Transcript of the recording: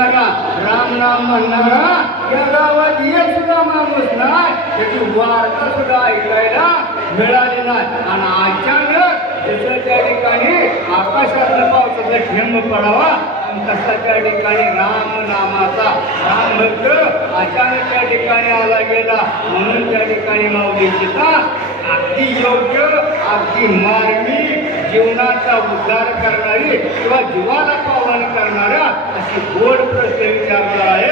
करणारा राम नाम म्हणणारा या गावात एक सुद्धा माणूस नाही, त्याची वार्ता सुद्धा ऐकायला मिळाली नाही. आणि अचानक जसं त्या ठिकाणी आकाशातलं पावसाचा थेंब पडावा आणि तसा त्या ठिकाणी राम नामाचा राम भक्त अचानक त्या ठिकाणी आला गेला. म्हणून त्या ठिकाणी माऊली सीता अगदी योग्य, अगदी मार्मिक, जीवनाचा उद्धार करणारी किंवा जीवाला पावन करणाऱ्या अशी गोड प्रश्न विचारणार आहे.